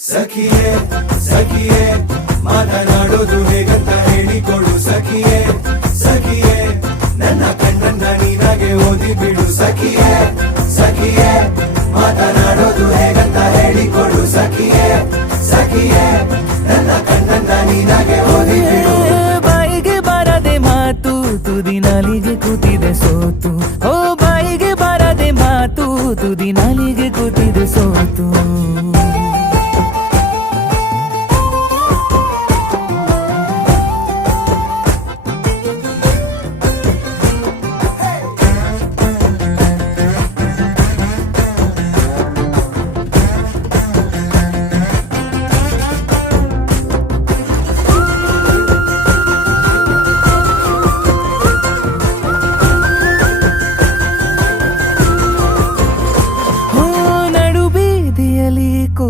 ಸಖಿಯೇ ಸಖಿಯೇ ಮಾತನಾಡೋದು ಹೇಗಂತ ಹೇಳಿಕೊಡು ಸಖಿಯೇ ಸಖಿಯೇ ನನ್ನ ಕಣ್ಣನ್ನ ನೀನಾಗೆ ಓದಿ ಬಿಡು ಸಖಿಯೇ ಸಖಿಯೇ ಮಾತನಾಡೋದು ಹೇಗಂತ ಹೇಳಿಕೊಡು